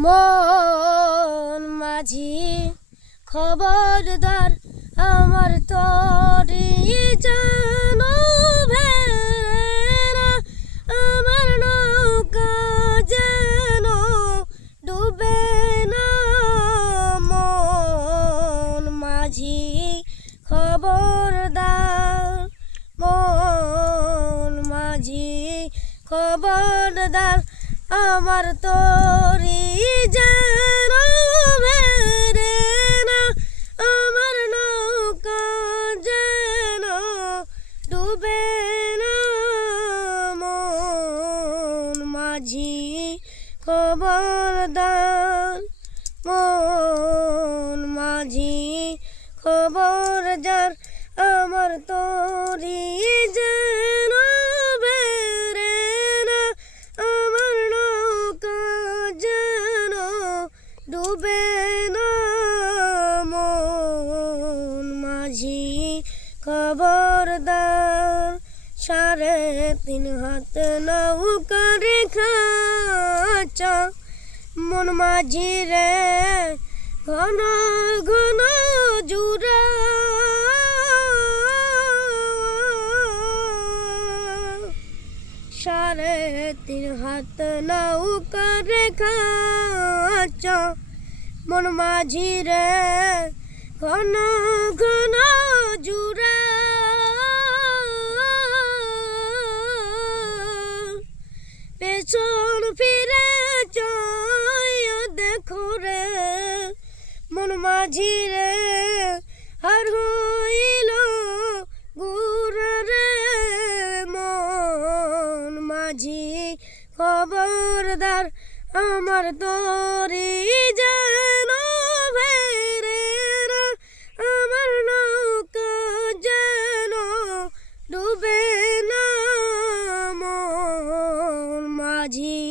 মন মাঝি খবরদার আমার তরি জানো ভেড়া আমার নৌকা যেন ডুবে না। মন মাঝি খবরদার, মন মাঝি খবরদার আমার তরি যেন ভেড়ে না আমার নৌকা যেন ডুবে না। মন মাঝি খবরদার, মন মাঝি খবরদার আমার তরি যেন ভেড়ে না আমার নৌকা যেন ডুবে না। মন মাঝি খবরদার 3.5 হাত নৌকার খাঁচা মন মাঝি রে ঘন ঘন জুড়া। 3.5 হাত নৌকার খাঁচা মন মাঝি রে ঘন ঘন জুড়া। পেছন ফিরে চাই দেখো রে মন মাঝি রে আর হইল গুড়া রে। মন মাঝি খবরদার আমার তরি যেন ভেড়ে না আমার নৌকা যেন ডুবে না। মন মাঝি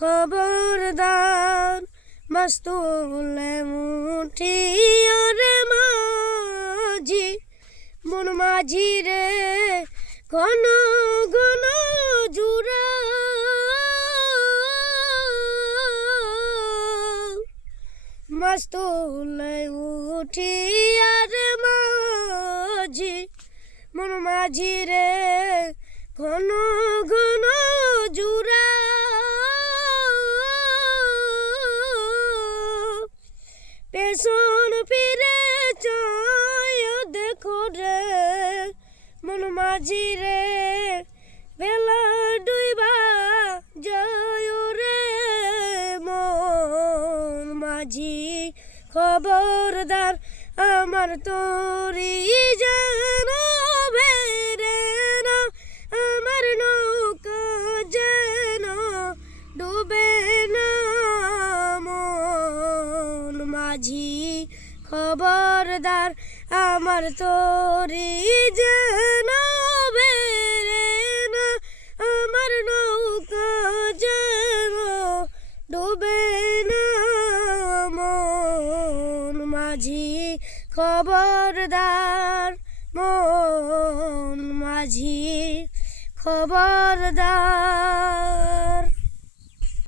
খবরদার মাছ তুলে মুঠিয়া রে মাঝি মন মাঝি রে ঘন ঘন জুড়া। মাছ তুলে উঠিয়া রে মাঝি মন মাঝি রে ঘন ঘন জুড়া। পেছন ফিরে চাই দেখো রে মন মাঝি রে বেলা ডুইবা যায় রে। মন মাঝি খবরদার আমার তরি যেন ভেড়ে না আমার নৌকা যেন ডুবে না। মন মাঝি খবরদার আমার তরি যেন ভেড়ে না আমার নৌকা যেন ডুবে না। মন মাঝি খবরদার, মন মাঝি খবরদার।